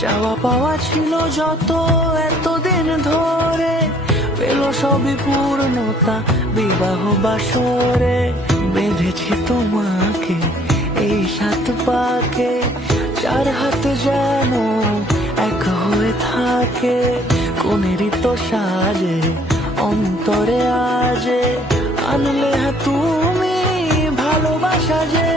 চাওয়া পাওয়া ছিল যত এতদিন ধরে, পেল সবই পূর্ণতা বিবাহ বাসরে। বেঁধেছি তোমাকে এই 7 পাকে, 4 হাত যেন এক হয়ে থাকে। কোনেরই তো সাজে অন্তরে আজে, আনলে তুমি ভালোবাসা যে।